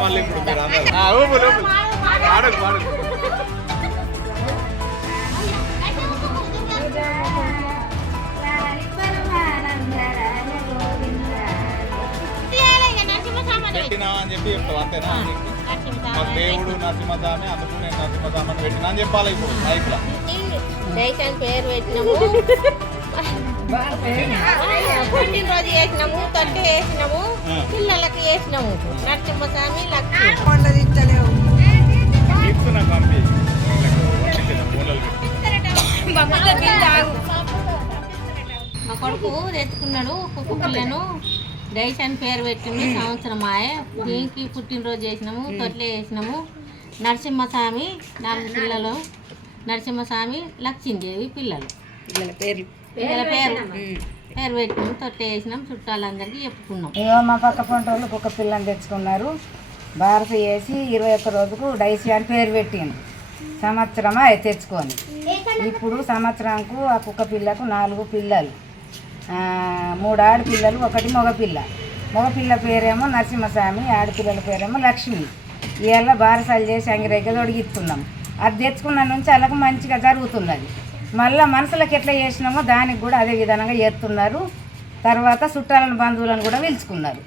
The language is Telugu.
మళ్ళీ ఇప్పుడు ఆడకు ఆడకు పెట్టినా అని చెప్పి చెప్తావు అంతేనా? మాకు దేవుడు నరసింహస్వామి, అందుకు నేను నరసింహస్వామిని పెట్టినా అని చెప్పాలి. ఇప్పుడు లైఫ్ లో పేరు పెట్టినాము, పుట్టినరోజు చేసినాము, తొట్టి వేసినాము, పిల్లలకి వేసినాము. నరసింహస్వామి మా కొడుకు తెచ్చుకున్నాడు కుక్క పిల్లను. డైస్ అని పేరు పెట్టింది. సంవత్సరం ఆయే. దీనికి పుట్టినరోజు చేసినాము, తొట్లే వేసినాము. నరసింహస్వామి 4 పిల్లలు, నరసింహస్వామి లక్ష్మీదేవి పిల్లలు. పిల్లల పేరు పెట్టినాము, తొట్టే వేసినాం. చుట్టాలందరికీ చెప్పుకున్నాం. మా పక్క పంట వాళ్ళు కుక్క పిల్లని తెచ్చుకున్నారు. భారత వేసి 21 రోజుకు డైసీ అని పేరు పెట్టింది. సంవత్సరమా తెచ్చుకొని ఇప్పుడు సంవత్సరంకు ఆ కుక్క పిల్లకు 4 పిల్లలు, 3 ఆడపిల్లలు, 1 మగపిల్ల. మగపిల్ల పేరేమో నరసింహస్వామి, ఆడపిల్లల పేరేమో లక్ష్మి. ఇవాళ బారసాలు చేసి అంగిరెగ్గ తొడిగిస్తున్నాం. అది తెచ్చుకున్న నుంచి అలాగ మంచిగా జరుగుతున్నది. మళ్ళీ మనసులకు ఎట్లా చేసినామో దానికి కూడా అదే విధంగా చేస్తున్నారు. తర్వాత చుట్టాలను బంధువులను కూడా పిలుచుకున్నారు.